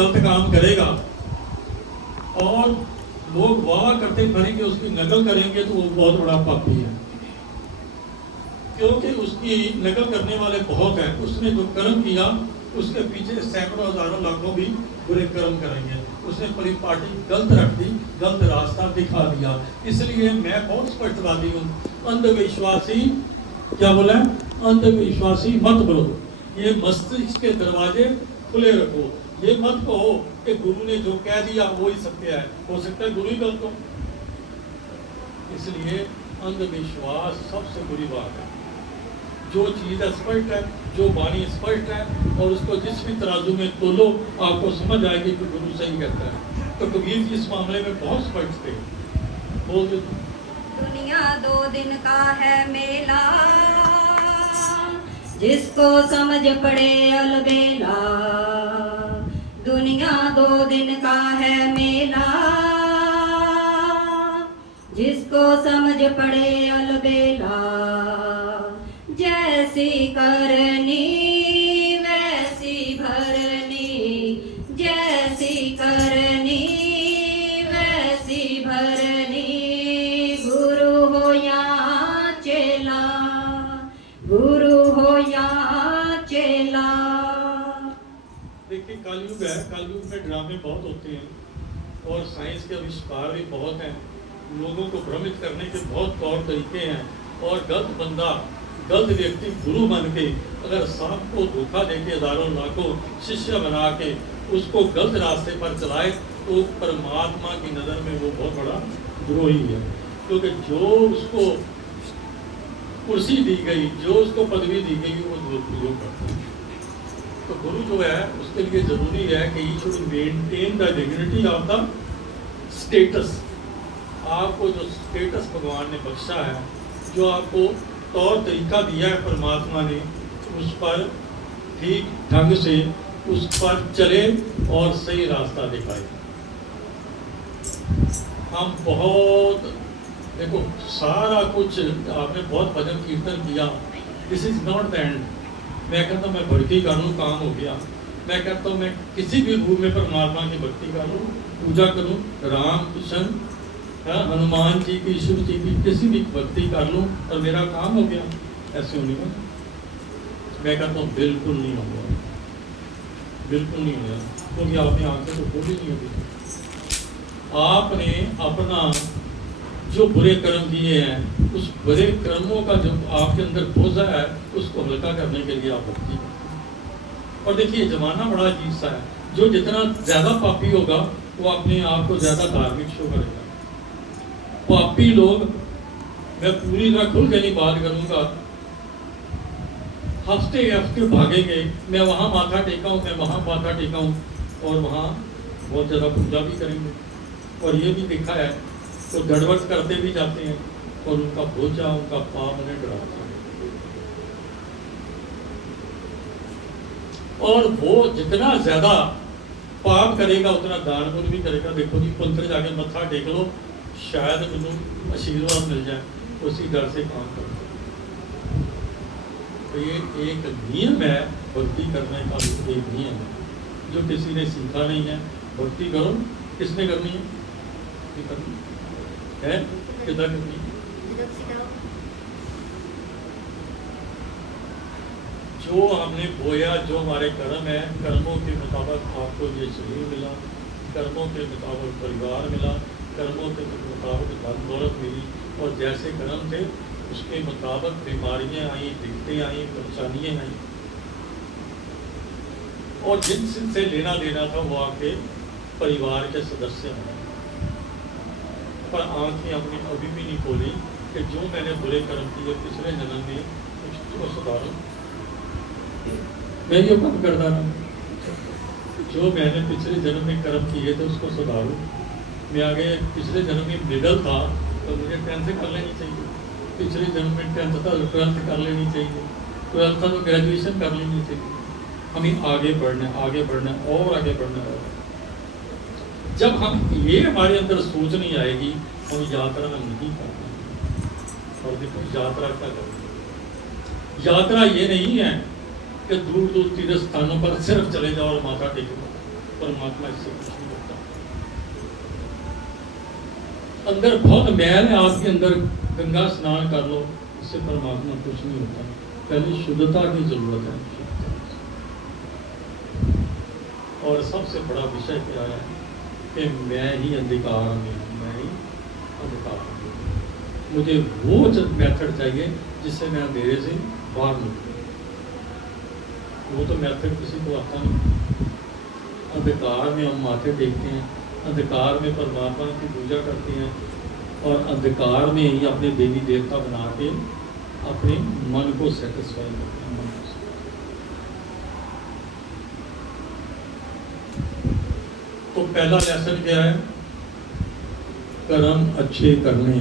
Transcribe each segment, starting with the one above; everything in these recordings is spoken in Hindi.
गलत काम करेगा और लोग वाह करते फिरेंगे, उसकी नकल करेंगे तो वो बहुत बड़ा पापी है, क्योंकि उसकी नकल करने वाले बहुत हैं। उसने जो कर्म किया उसके पीछे सैकड़ों हजारों लाखों भी बुरे कर्म करेंगे। उसने परिपाटी गलत रख दी, गलत रास्ता दिखा दिया। इसलिए मैं बहुत स्पष्टवादी हूँ, अंधविश्वासी क्या बोला, अंधविश्वासी मत बोलो, ये मस्तिष्क के दरवाजे खुले रखो। ये मत कहो कि गुरु ने जो कह दिया वो ही सत्य है, हो सकता है गुरु ही गलत हो। इसलिए अंधविश्वास सबसे बुरी बात है। जो चीज़ स्पष्ट है, जो वाणी स्पष्ट है, और उसको जिस भी तराजू में तोलो आपको समझ आएगी कि गुरु सही कहता है। तो कबीर जी इस मामले में बहुत स्पष्ट थे। बोल दो, दुनिया 2 दिन का है मेला, जिसको समझ पड़े अलबेला। दुनिया 2 दिन का है मेला, जिसको समझ पड़े अलबेला। जैसी करनी वैसी भरनी, जैसी करनी वैसी भरनी। गुरु हो या चेला, गुरु हो या चेला। देखिए कलयुग है, कलयुग में ड्रामे बहुत होते हैं और साइंस के आविष्कार भी बहुत हैं। लोगों को भ्रमित करने के बहुत तौर तरीके हैं, और गलत बंदा, गलत व्यक्ति गुरु बन के अगर सांप को धोखा देके हजारों लाखों शिष्य बना के उसको गलत रास्ते पर चलाए तो परमात्मा की नज़र में वो बहुत बड़ा द्रोही है। क्योंकि जो उसको कुर्सी दी गई, जो उसको पदवी दी गई, वो दुरुपयोग करता है। तो गुरु जो है उसके लिए जरूरी है कि he should maintain the dignity of the status. आपको जो स्टेटस भगवान ने बख्शा है, जो आपको तौर तरीका दिया है परमात्मा ने, उस पर ठीक ढंग से उस पर चले और सही रास्ता दिखाए। हम बहुत देखो सारा कुछ आपने बहुत भजन कीर्तन किया, this is not the end. मैं कहता हूँ मैं भक्ति कर लूँ, काम हो गया। मैं कहता हूँ मैं किसी भी रूप में परमात्मा की भक्ति कर लूँ, पूजा करूँ, राम कृष्ण हनुमान जी की, शिव जी की, किसी भी भक्ति कर लूँ और मेरा काम हो गया, ऐसे होने का मैं कहता हूँ बिल्कुल नहीं होगा, बिल्कुल नहीं होगा। क्योंकि आपने आंखें तो खोली नहीं होगी। आपने अपना जो बुरे कर्म किए हैं, उस बुरे कर्मों का जो आपके अंदर बोझा है, उसको हल्का करने के लिए आप भक्ति करें। और देखिए जमाना बड़ा अजीब सा है, जो जितना ज्यादा पापी होगा वो अपने आप को ज्यादा धार्मिक शो करेगा। पापी लोग, मैं पूरी तरह खुल के नहीं बात करूंगा, हफ्ते हफ्ते भागेंगे, मैं वहाँ माथा टेका हूँ, मैं वहाँ माथा टेका हूँ, और वहाँ बहुत ज़्यादा पूजा भी करेंगे। और ये भी देखा है तो गड़बड़ करते भी जाते हैं और उनका बोझा, उनका पाप उन्हें डराता है। और वो जितना ज़्यादा पाप करेगा उतना दान पुण्य भी करेगा। देखो जी, मंदिर जाके मत्था टेक लो, शायद मैनू आशीर्वाद मिल जाए, उसी डर से काम करो। तो ये एक नियम है, भक्ति करने का एक नियम है जो किसी ने सीखा नहीं है। भक्ति करो, किसने करनी है? करनी है, कितना करनी है? जो हमने बोया, जो हमारे कर्म है, कर्मों के मुताबिक आपको ये शरीर मिला, कर्मों के मुताबिक परिवार मिला, कर्मों के मुताबिक धन दौलत मिली, और जैसे कर्म थे उसके मुताबिक बीमारियां आई, दिक्कतें आई, परेशानियां आई, और जिनसे लेना देना था वो आपके परिवार के सदस्य हैं। पर आंखें अपनी अभी भी नहीं खोली कि जो मैंने बुरे कर्म किए पिछले जन्म में उसको सुधारूं। मैं ये काम करता रहा, जो मैंने पिछले जन्म में कर्म किए थे उसको सुधारूं। मैं आगे पिछले जन्म में मिडल था तो मुझे 10th कर लेनी चाहिए, पिछले जन्म में 10th था 12th कर लेनी चाहिए, 12th था तो ग्रेजुएशन कर लेनी चाहिए। हमें आगे बढ़ना, आगे बढ़ना और आगे बढ़ना है। जब हम ये हमारे अंदर सोच नहीं आएगी, हम यात्रा नहीं कर पाएंगे। और देखो यात्रा क्या करेंगे, यात्रा ये नहीं है कि दूर दूर तीर्थ स्थानों पर सिर्फ चले जाओ और माथा टेको। परमात्मा इससे कुछ नहीं होता। अंदर बहुत मैल है आपके अंदर, गंगा स्नान कर लो, इससे परमात्मा कुछ नहीं होता। पहले शुद्धता की जरूरत है, और सबसे बड़ा विषय क्या है कि मैं ही अंधकार में हूँ, मैं ही अंधकार में हूँ। मुझे वो मेथड चाहिए जिससे मैं अंधेरे से बाहर निकलूँ। वो तो मेथड किसी को आता नहीं। अंधकार में हम माथे टेकते हैं, अंधकार में परमात्मा की पूजा करते हैं, और अंधकार में ही अपने देवी देवता बना के अपने मन को सेटिस्फाई करते हैं। मन को तो पहला लेसन क्या है? कर्म अच्छे करने।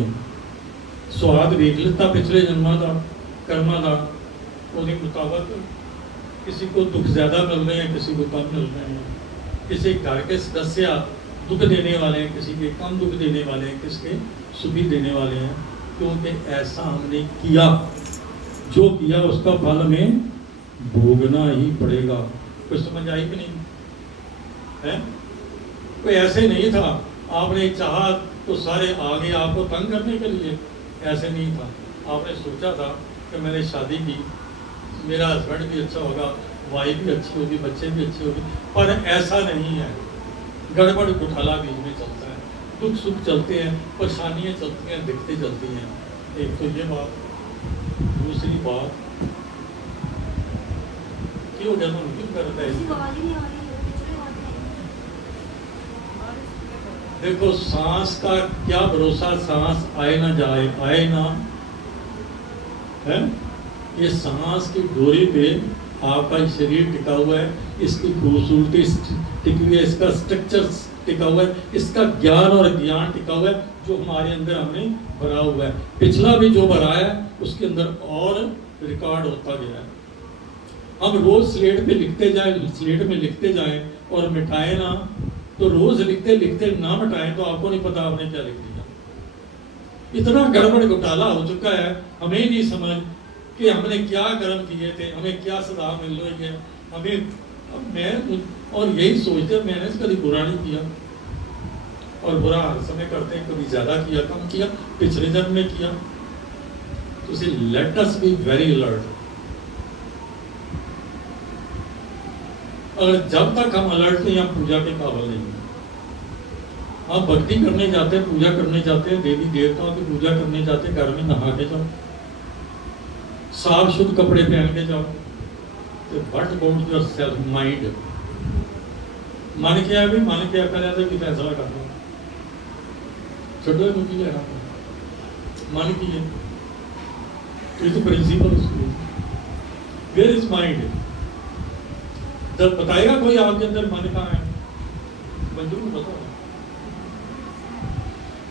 स्वाद वेख लेता पिछले जन्मा का कर्मा का, उसके मुताबिक किसी को दुख ज्यादा मिल रहे हैं, किसी को कम मिल रहे हैं। किसी घर के सदस्य दुख देने वाले हैं, किसी के कम दुख देने वाले हैं, किसके सुखी देने वाले हैं, क्योंकि ऐसा हमने किया। जो किया उसका फल हमें भोगना ही पड़ेगा। कुछ समझ आई कि नहीं है? कोई ऐसे नहीं था आपने चाहा तो सारे आगे आपको तंग करने के लिए, ऐसे नहीं था। आपने सोचा था कि मैंने शादी की, मेरा हस्बैंड भी अच्छा होगा, वाइफ भी अच्छी होगी, बच्चे भी अच्छे होंगे, पर ऐसा नहीं है। गड़बड़ घोटाला बीच में चलता है, दुख सुख चलते हैं, परेशानियां चलती हैं, दिक्कतें चलती हैं। एक तो ये बात। दूसरी बात, क्यों जन्म क्यों करता है? देखो सांस का क्या भरोसा, सांस आए ना जाए, आए ना है। ये सांस की डोरी पे आपका शरीर टिका हुआ है, इसकी खूबसूरती टिकी हुई है, इसका स्ट्रक्चर टिका हुआ है, इसका ज्ञान और ज्ञान टिका हुआ है, जो हमारे अंदर हमने भरा हुआ है। पिछला भी जो भरा है उसके अंदर और रिकॉर्ड होता गया है। हम रोज स्लेट पे लिखते जाएं, स्लेट में लिखते जाएं और मिटाए ना, तो रोज लिखते लिखते ना मिटाएं तो आपको नहीं पता आपने क्या लिख दिया। इतना गड़बड़ घोटाला हो चुका है, हमें नहीं समझ कि हमने क्या कर्म किए थे, हमें क्या सजा मिल रही है, हमें। अब मैं और यही सोचते मैंने कभी बुरा नहीं किया, और बुरा हर समय करते हैं, कभी ज्यादा किया कम किया, पिछले जन्म में किया। तो let us be very alert. और जब तक हम अलर्ट नहीं, हम पूजा के काबिल नहीं हैं। हम भक्ति करने जाते हैं, पूजा करने जाते हैं, देवी देवताओं की पूजा करने जाते हैं, घर में नहा के जाओ, साफ शुद्ध कपड़े पहन के जाओ। तो what about your self mind? मन क्या है? मन क्या करे तो भी फैसला कर लो, छोड़ो मुझे लेना। मन की है, is principle. Where is mind? जब बताएगा कोई आपके अंदर मन कहाँ है, मंजूर बताओ।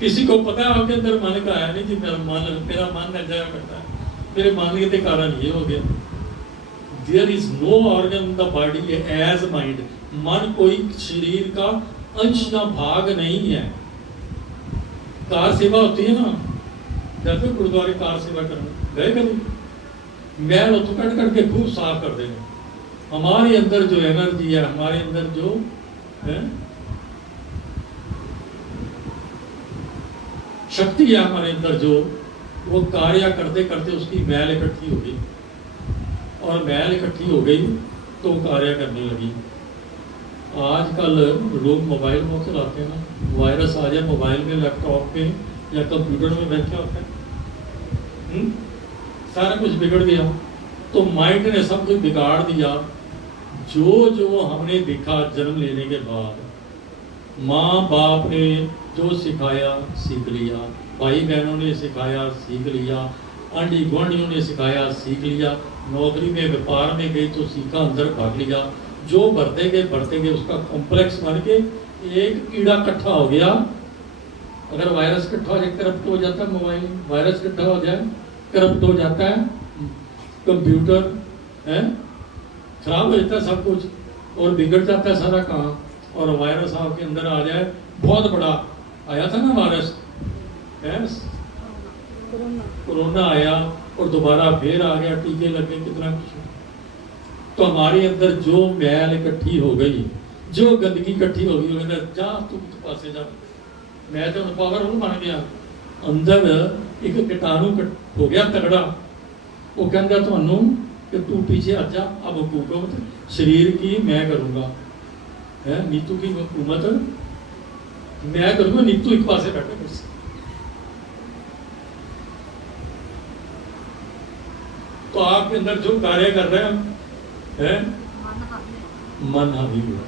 किसी को पता है आपके अंदर मन कहाँ है? नहीं जी, मेरा मन लग जाया करता है, मेरे मानने के कारण ये हो गया। There is no organ in the body as mind. मन कोई शरीर का अंश ना भाग नहीं है। कार सेवा होती है ना, जाते गुरुद्वारे कार सेवा करने गए कभी? मैल उतो कट करके खूब साफ कर देंगे। हमारे अंदर जो एनर्जी है, हमारे अंदर जो है शक्ति है, हमारे अंदर जो, वो कार्य करते करते उसकी मैल इकट्ठी हो गई, और मैल इकट्ठी हो गई तो कार्य करने लगी। आजकल लोग मोबाइल बहुत चलाते हैं ना, वायरस आ जाए मोबाइल में, लैपटॉप पे या कंप्यूटर में बैठे होते हैं, सारा कुछ बिगड़ गया। तो माइंड ने सब कुछ बिगाड़ दिया। जो जो हमने देखा जन्म लेने के बाद, माँ बाप ने जो सिखाया सीख लिया, भाई बहनों ने सिखाया सीख लिया, आंटी गुआंढियों ने सिखाया सीख लिया, नौकरी में व्यापार में गए तो सीखा, अंदर भाग लिया। जो बढ़ते गए उसका कॉम्प्लेक्स बन के एक कीड़ा इकट्ठा हो गया। अगर वायरस इकट्ठा हो जाए, करप्ट हो जाता है मोबाइल, वायरस इकट्ठा हो जाए करप्ट हो जाता है कंप्यूटर, है खराब हो जाता है सब कुछ, और बिगड़ जाता है सारा काम। और वायरस आपके अंदर आ जाए, बहुत बड़ा आया था ना वायरस, कोरोना आया और दोबारा फिर आ गया, टीके लगे, कितना कुछ। तो हमारे अंदर जो मैल इकट्ठी हो गई, जो गंदगी इकट्ठी हो गई वो कहता जा तू एक पासे जा, मैं तो पावरफुल बन गया, अंदर एक कीटाणु हो गया तगड़ा, वो कहता थानू कि तू पीछे आ जा, अब हुकूमत शरीर की मैं करूँगा, है नीतू की हुकूमत मैं करूँगा, नीतू एक पासे बैठे कुर्सी। तो आपके अंदर जो कार्य कर रहे हैं मन हावी हुआ,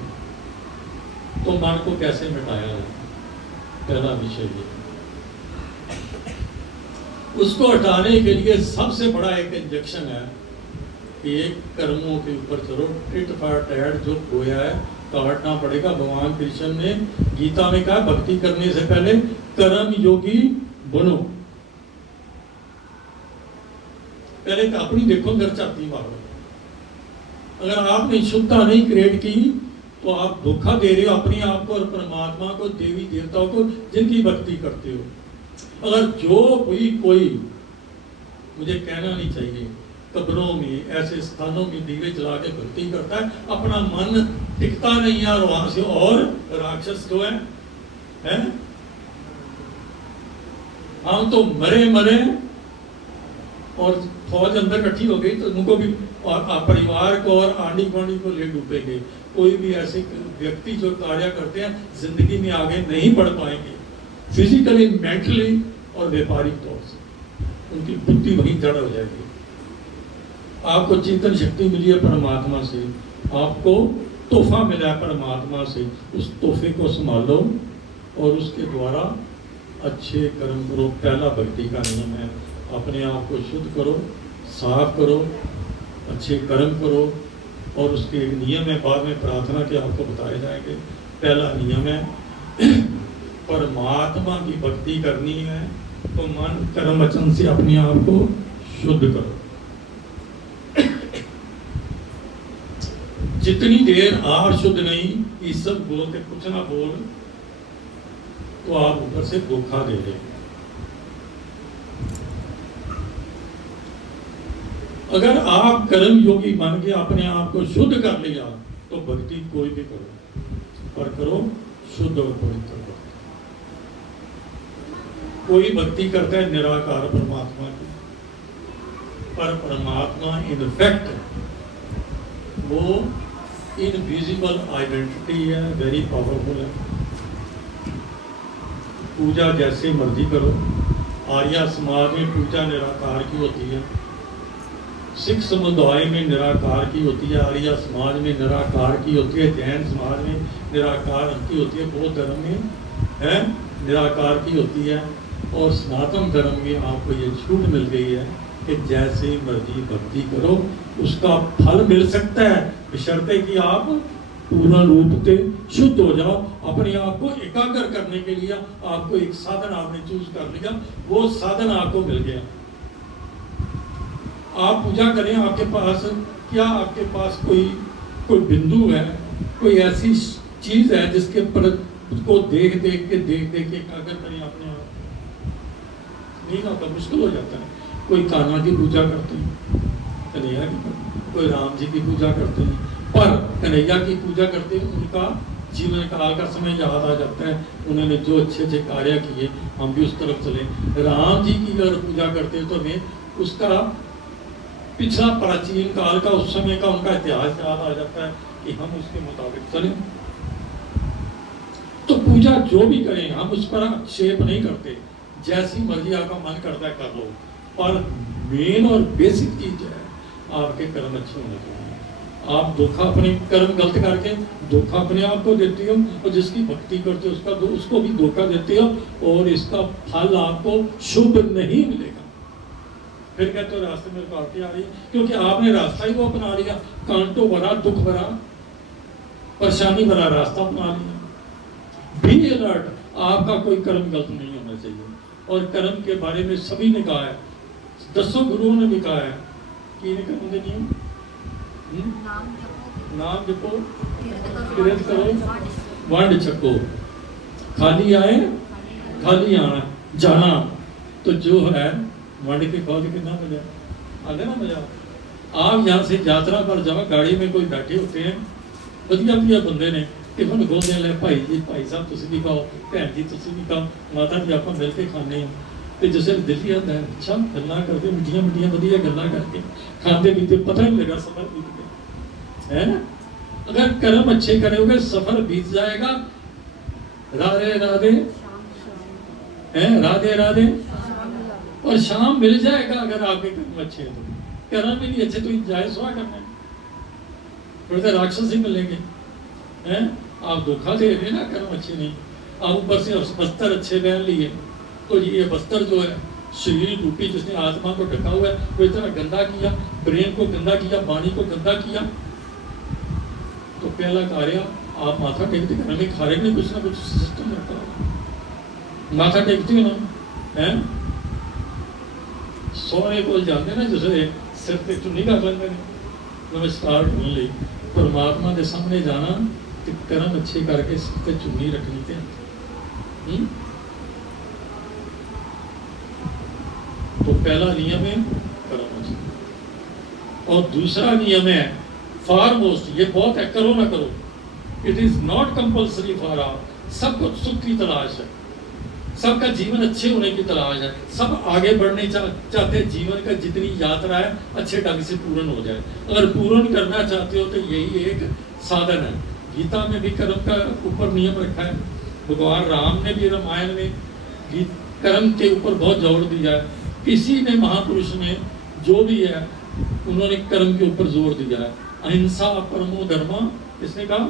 तो मन को कैसे मिटाया जाए? पहला विषय ये, उसको हटाने के लिए सबसे बड़ा एक इंजेक्शन है कि एक कर्मों के ऊपर चलो, टिट फॉर टैट जो खोया है काटना पड़ेगा। भगवान कृष्ण ने गीता में कहा भक्ति करने से पहले कर्म योगी बनो। पहले तो अपनी देखो अंदर छाती मारो, अगर आपने शुद्धता नहीं क्रिएट की तो आप धोखा दे रहे हो अपने आप को और परमात्मा को, देवी देवताओं को जिनकी भक्ति करते हो। अगर जो कोई मुझे कहना नहीं चाहिए, कब्रों में ऐसे स्थानों में दीवे जला के भक्ति करता है, अपना मन टिकता नहीं है, और वहां से और राक्षस जो है हम तो मरे और फौज अंदर इकट्ठी हो गई तो उनको भी और परिवार को और आंडी गुआंढी को ले डूबेंगे। कोई भी ऐसे व्यक्ति जो कार्य करते हैं जिंदगी में आगे नहीं बढ़ पाएंगे, फिजिकली, मेंटली और व्यापारिक तौर से उनकी बुद्धि वहीं जड़ हो जाएगी। आपको चिंतन शक्ति मिली है परमात्मा से, आपको तोहफा मिला है परमात्मा से, उस तोहफे को संभालो और उसके द्वारा अच्छे कर्म करो। पहला भक्ति का नियम है, अपने आप को शुद्ध करो, साफ करो, अच्छे कर्म करो, और उसके एक नियम है, बाद में प्रार्थना के आपको बताए जाएंगे। पहला नियम है परमात्मा की भक्ति करनी है तो मन कर्म वचन से अपने आप को शुद्ध करो। जितनी देर आप शुद्ध नहीं, ये सब बोलते कुछ ना बोल, तो आप ऊपर से धोखा दे रहे। अगर आप कर्म योगी बन के अपने आप को शुद्ध कर लिया तो भक्ति कोई भी करो, पर करो शुद्ध और पवित्र करो। कोई भक्ति करता है निराकार परमात्मा की, पर परमात्मा इन फैक्ट वो इनविजिबल आइडेंटिटी है, वेरी पावरफुल है। पूजा जैसे मर्जी करो, आर्य समाज में पूजा निराकार की होती है, सिख समुदाय में निराकार की होती है, आर्य समाज में निराकार की होती है, जैन समाज में निराकार की होती है, बौद्ध धर्म में है निराकार की होती है, और सनातन धर्म में आपको ये छूट मिल गई है कि जैसे मर्जी भक्ति करो उसका फल मिल सकता है, बशर्ते कि आप पूर्ण रूप से शुद्ध हो जाओ। अपने आप को एकाग्र करने के लिए आपको एक साधन आपने चूज कर लिया, वो साधन आपको मिल गया। आप पूजा करें, आपके पास क्या, आपके पास कोई बिंदु है, कोई ऐसी चीज है जिसके पर उसको देख के एकाग्र करें अपने आप, नहीं होता, मुश्किल हो जाता है। कोई कान्हा की पूजा करते हैं, कन्हैया की, कोई राम जी की पूजा करते हैं, पर कन्हैया की पूजा करते हैं उनका जीवन काल का समय याद आ जाता है, उन्होंने जो अच्छे अच्छे कार्य किए, हम भी उस तरफ चले। राम जी की अगर पूजा करते हैं तो हमें उसका पिछला प्राचीन काल का, उस समय का उनका इतिहास याद आ जाता है कि हम उसके मुताबिक चलें। तो पूजा जो भी करें हम उस पर आक्षेप नहीं करते, जैसी मर्जी आपका मन करता है कर लो, पर मेन और बेसिक चीज है आपके कर्म अच्छे होने चाहिए। आप धोखा, अपने कर्म गलत करके धोखा अपने आप को देते हो, और जिसकी भक्ति करते हो उसको भी धोखा देते हो, और इसका फल आपको शुभ नहीं मिलेगा। फिर कहते हो रास्ते में रुकावटें आ रही, क्योंकि आपने रास्ता ही वो अपना लिया, कांटों भरा, दुख भरा, परेशानी भरा रास्ता अपना लिया। बी अलर्ट, आपका कोई कर्म गलत नहीं होना चाहिए। और कर्म के बारे में सभी ने कहा है, 10 गुरुओं ने भी कहा है कि इन्हें कर्म के नियम, नाम जपो, किरत करो, वंड छको, खाली आए खाली आना जाना। तो जो है वंड के खाओ तो कितना मजा आगे ना मजा। आप यहाँ से यात्रा पर जाओ, गाड़ी में कोई बैठे होते हैं, बढ़िया बढ़िया बंदे ने, ਟਿਫਨ ਖੋਲ੍ਹਦੇ ਲੈ ਭਾਈ ਜੀ, ਭਾਈ ਸਾਹਿਬ ਤੁਸੀਂ ਵੀ ਖਾਓ, ਭੈਣ ਜੀ ਤੁਸੀਂ ਵੀ ਖਾਓ, ਮਾਤਾ ਜੀ ਆਪਾਂ ਮਿਲ ਕੇ ਖਾਂਦੇ ਹਾਂ। ਤੇ ਜਿਸ ਵੇਲੇ ਦਿੱਲੀ ਆਉਂਦਾ ਹੈ, ਅੱਛਾ ਗੱਲਾਂ ਕਰਦੇ, ਮਿੱਠੀਆਂ ਮਿੱਠੀਆਂ ਵਧੀਆ ਗੱਲਾਂ ਕਰਕੇ ਖਾਂਦੇ ਪੀਤੇ, पता नहीं लगा सफर बीत गया है ना। अगर कर्म अच्छे करोगे सफर बीत जाएगा। राधे राधे है, राधे राधे। और शाम मिल जाएगा अगर आपके कर्म अच्छे हैं तो। कर्म भी नहीं अच्छे तो जाए सुहा करना, फिर तो राक्षस ही मिलेंगे हैं। आप धोखा दे रहे ना, कर्म अच्छे नहीं। आप ऊपर से बस्तर अच्छे पहन लिए तो ये बस्तर जो है शरीर रूपी जिसने आत्मा को ढका हुआ है वो इतना गंदा किया, ब्रेन को गंदा किया, वाणी को गंदा किया। तो पहला कार्य आप माथा टेकते घर में खा रहे कुछ ना कुछ सिस्टम रहता है, माथा टेकते हो ना है। सोने को जाते ना जिसे सिर पे चुनी कर लेंगे, नमस्कार ढूंढ ली, परमात्मा के सामने जाना तो कर्म अच्छे करके सिर पे चुनी रखनी थे। तो पहला नियम है कर्म अच्छे, और दूसरा नियम है फार मोस्ट, ये बहुत है, करो ना करो, it is not compulsory for all. सबको सुख की तलाश है, सबका जीवन अच्छे होने की तलाश है, सब आगे बढ़ने चाहते हैं, जीवन का जितनी यात्रा है अच्छे ढंग से पूर्ण हो जाए। अगर पूर्ण करना चाहते हो तो यही एक साधन है। गीता में भी कर्म का ऊपर नियम रखा है, भगवान राम ने भी रामायण में कर्म के ऊपर बहुत जोर दिया है। किसी ने महापुरुष ने जो भी है उन्होंने कर्म के ऊपर जोर दिया है। अहिंसा परमो धर्म, किसने कहा?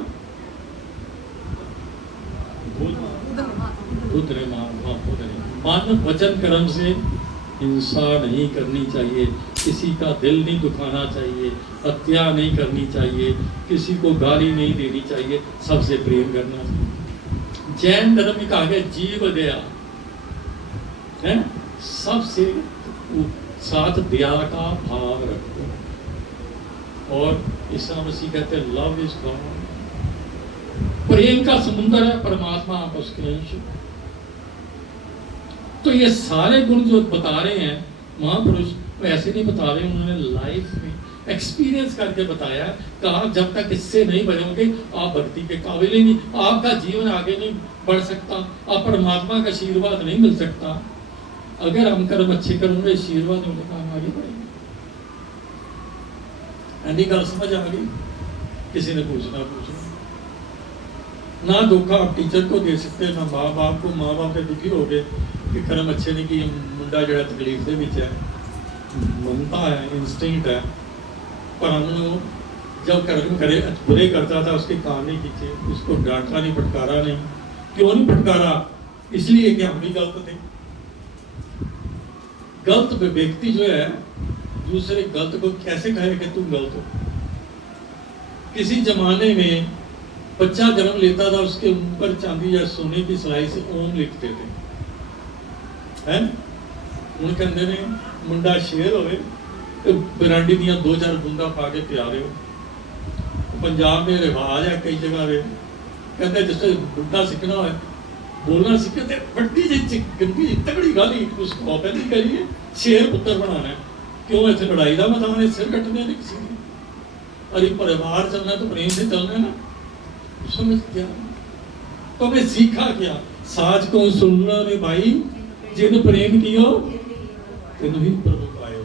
मन वचन कर्म से हिंसा नहीं करनी चाहिए, किसी का दिल नहीं दुखाना चाहिए, हत्या नहीं करनी चाहिए, किसी को गाली नहीं देनी चाहिए, सबसे प्रेम करना चाहिए। जैन धर्म में कहा गया जीव दया है, सबसे साथ दया का भाव रखो। और ईसा मसीह कहते हैं लव इज गॉड, प्रेम का समुद्र है परमात्मा, आप उसके अंश। तो ये सारे गुण जो बता रहे हैं महापुरुष, वो ऐसे नहीं बता रहे, उन्होंने लाइफ में एक्सपीरियंस करके बताया। कहा जब तक इससे नहीं बनेंगे आप भक्ति के काबिल ही नहीं, आपका जीवन आगे नहीं बढ़ सकता, आप परमात्मा का आशीर्वाद नहीं मिल सकता। अगर हम कर्म अच्छे करेंगे आशीर्वाद होने का हम आगे बढ़ेंगे। ऐसी गल समझ आ गई? किसी ने पूछना ना धोखा आप टीचर को दे सकते, ना माँ बाप को। माँ बाप के दुखी हो गए कि कर्म अच्छे नहीं कि मुंडा जो तकलीफ के विच है, ममता है, इंस्टिंक्ट है, पर हम जब कर्म करे बुरे करता था उसके काम नहीं कीजिए, उसको डांटा नहीं, फटकारा नहीं। क्यों नहीं फटकारा? इसलिए कि हम भी गलत थे। गलत व्यक्ति जो है दूसरे गलत को कैसे कहे कि तुम गलत हो? किसी जमाने में बच्चा जन्म लेता था, उसके ऊपर चांदी या सोने की सिलाई से ओम लिखते थे, हैं? ਹੁਣ ਕਹਿੰਦੇ ਨੇ ਮੁੰਡਾ ਸ਼ੇਰ ਹੋਵੇ ਤੇ ਬਰਾਂਡੀ ਦੀਆਂ 2-4 ਬੂੰਦਾਂ ਪਾ ਕੇ ਪਿਆਰੇ ਹੋ। ਪੰਜਾਬ में रिवाज है कई जगह पे, कहते जिससे बुढ़ा सीखना हो बोलना सीखे तो बड़ी जी गंदी तगड़ी गाली उसको पहली करिए शेर पुत्र बनाना है। क्यों इतने लड़ाई का मैदान है, सिर कटने ने किसी ने। अरे परिवार चलना तो प्रेम से चलना है ना, समझ क्या? तो हमें सीखा क्या? साज को सुनना रे भाई, जिन प्रेम कियो तेन ही प्रभु पायो।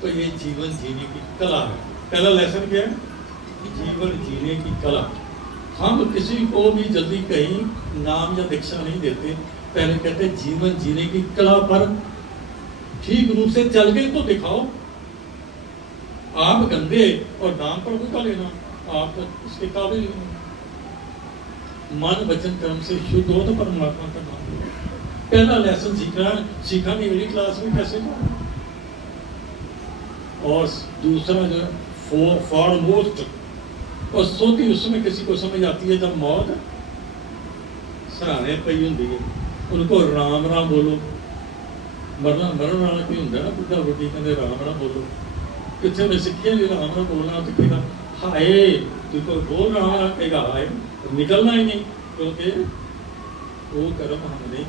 तो ये जीवन जीने की कला है। पहला लेसन क्या है? जीवन जीने की कला। हम किसी को भी जल्दी कहीं नाम या दीक्षा नहीं देते, पहले कहते जीवन जीने की कला पर ठीक रूप से चल गए तो दिखाओ। आप गंदे और नाम प्रभु का लेना, आप उसके काबिल नहीं। मन वचन कर्म से शुद्ध हो तो परमात्मा का नाम लो। पहला लेसन सीखा नहीं अगली क्लास में कैसे हो। और दूसरा जो है फॉरमोस्ट, और सोती उसमें किसी को समझ आती है जब मौत सराहने पई होंगी है, उनको राम राम बोलो। मरना मरण वाला कोई होंगे ना बुढ़ा बुढ़ी कहते राम राम बोलो, कितने ने सीखिया नहीं राम राम बोलना, तो कहेगा हाय, तू कोई बोल रहा है कहेगा हाय, निकलना ही नहीं, क्योंकि वो कर्म हमने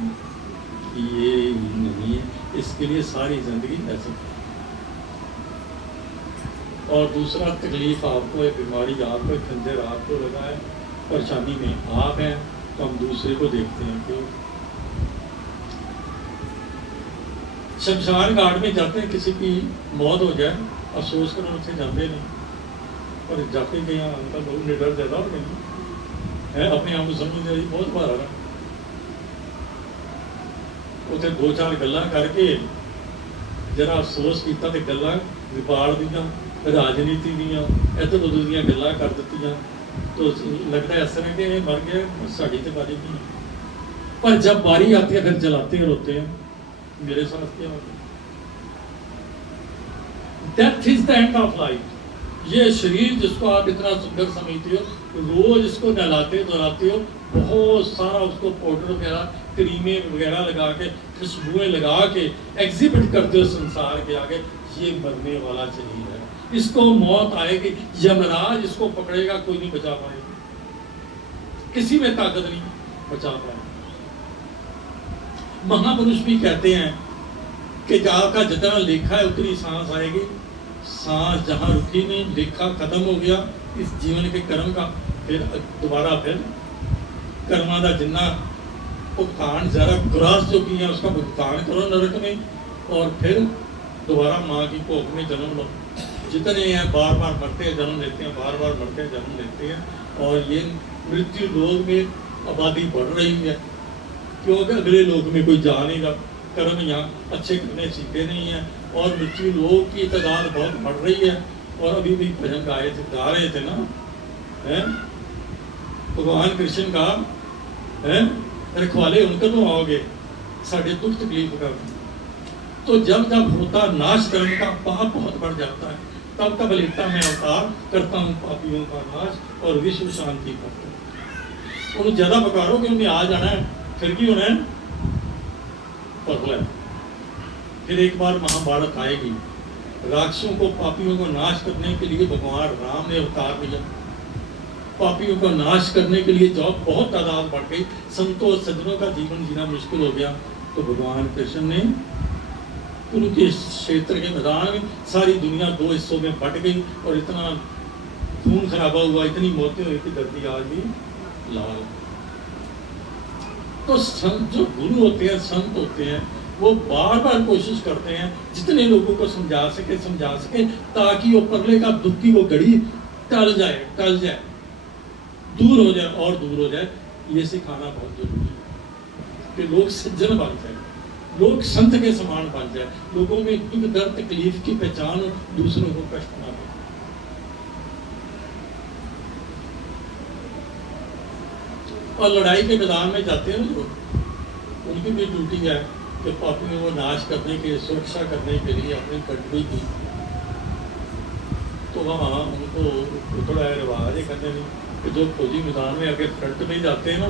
ये नहीं है। इसके लिए सारी जिंदगी ऐसे। और दूसरा तकलीफ आपको है, बीमारी आपको है, खंजर आपको लगा है, परेशानी में आप हैं, तो हम दूसरे को देखते हैं। क्यों? शमशान घाट में जाते हैं, किसी की मौत हो जाए, अफसोस करो उसे जाते नहीं, और जाते गए उनका बहुत निडर ज्यादा हो गए है, अपने आप को समझ रही बहुत बार आ रहा उसे दो चार गल्लां करके जरा अफसोस किया तो गल्लां विपाड़ दियां, राजनीति दियां इधर उधर दियां गल्लां कर दित्तियां, तो लगता है असर है कि ये मर गया, साड़ी तो बारी नहीं है। पर जब बारी आती है फिर जलाते हैं, रोते हैं, मेरे साथ क्या होता है? Death is the end of life. ये शरीर जिसको आप इतना सुंदर समझते हो, रोज इसको नहलाते धुलाते हो, बहुत सारा उसको पाउडर वगैरह क्रीमें वगैरह लगा के खुशबुएं लगा के एग्जिबिट करते हो संसार के आगे, ये मरने वाला शरीर है, इसको मौत आएगी, यमराज इसको पकड़ेगा, कोई नहीं बचा पाएगा, किसी में ताकत नहीं बचा पाएगा। महापुरुष भी कहते हैं कि आपका जितना लेखा है उतनी सांस आएगी, सांस जहां रुकी नहीं, लेखा खत्म हो गया इस जीवन के कर्म का, फिर दोबारा फिर कर्मा का जिन्ना भुगतान जरा ग्रास जो किया उसका भुगतान करो नरक में, और फिर दोबारा माँ की कोख में जन्म लो। जितने हैं बार बार मरते हैं जन्म लेते हैं, बार बार मरते हैं जन्म लेते हैं, और ये मृत्यु लोक में आबादी बढ़ रही है, क्योंकि अगले लोक में कोई जा नहीं रहा, कर्म यहाँ अच्छे करने सीखे नहीं है, और मृत्यु लोक की तादाद बहुत बढ़ रही है। और अभी भी भजन गा रहे थे ना, है भगवान कृष्ण का है रखवाले उनके तो आओगे, साढ़े दुख तकलीफ का। तो जब जब होता नाश करने का पाप बहुत बढ़ जाता है, तब तब लेता मैं अवतार करता हूँ पापियों का नाश और विश्व शांति करता हूँ। उन्हें ज्यादा पकारोगे उन्हें आ जाना है, फिर की होना है पगला। फिर एक बार महाभारत आएगी, राक्षसों को पापियों को नाश करने के लिए भगवान राम ने अवतार लिया, पापियों को नाश करने के लिए जब बहुत तादाद बढ़ गई, संतों सज्जनों का जीवन जीना मुश्किल हो गया, तो भगवान कृष्ण ने उनके क्षेत्र के मैदान में सारी दुनिया दो हिस्सों में बट गई, और इतना खून खराबा हुआ, इतनी मौतें हुई कि धरती आज भी लाल। तो संत जो गुरु होते हैं, संत होते हैं, वो बार बार कोशिश करते हैं जितने लोगों को समझा सके, ताकि वो परले का दुख की वो घड़ी टल जाए, दूर हो जाए और दूर हो जाए। ये सिखाना बहुत जरूरी है कि लोग सज्जन बन जाए, लोग संत के समान बन जाए, लोगों में दुख दर्द तकलीफ की पहचान हो, दूसरों को कष्ट ना दे। और लड़ाई के मैदान में जाते हैं लोग, उनकी भी ड्यूटी है कि पापियों को नाश करने के, सुरक्षा करने के लिए अपनी कंट्री की, तो वहाँ उनको थोड़ा रिवाज है करने में कि जो फौजी मैदान में आगे फ्रंट में जाते हैं ना,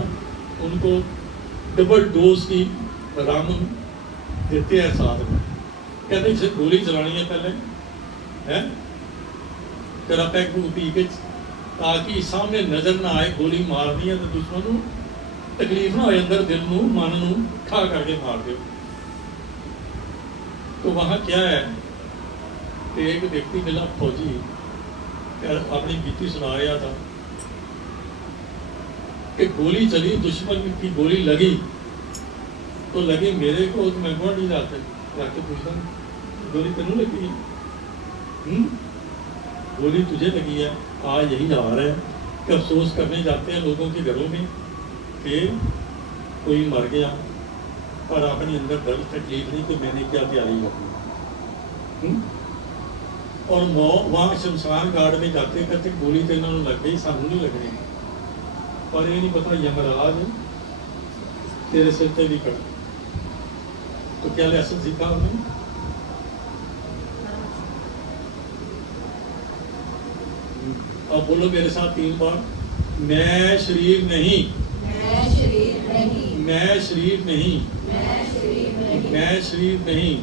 उनको डबल डोज की रामन देते हैं साथ में, कहते हैं इसे गोली चलानी है पहले, है तेरा पैक पी के, ताकि सामने नजर ना आए, गोली मारनी है तो दुश्मन को तकलीफ ना हो, अंदर दिल नू मन नू खा करके मार दो। तो वहाँ क्या है कि एक व्यक्ति मिला फौजी, अपनी बीती सुना रहा था कि गोली चली, दुश्मन की गोली लगी तो लगी मेरे को, तो मैं कौन नहीं जाते पूछता गोली तेनू लगी है, गोली तुझे लगी है, आज यही हाल है कि अफसोस करने जाते हैं लोगों के घरों में कि कोई मर गया, पर अपने अंदर दर्द तकलीफ नहीं कि मैंने क्या तैयारी रखी। और वहाँ शमशान घाट में जाते करते गोली तो इन्होंने लग गई, सानू नहीं लगनी, पर ये नहीं पता यमराज तेरे सिर पे भी कर। तो क्या लेसन सीखा उन्होंने? अब बोलो मेरे साथ 3 बार, मैं शरीर नहीं, मैं शरीर नहीं, मैं शरीर नहीं, मैं शरीर नहीं, मैं शरीर नहीं,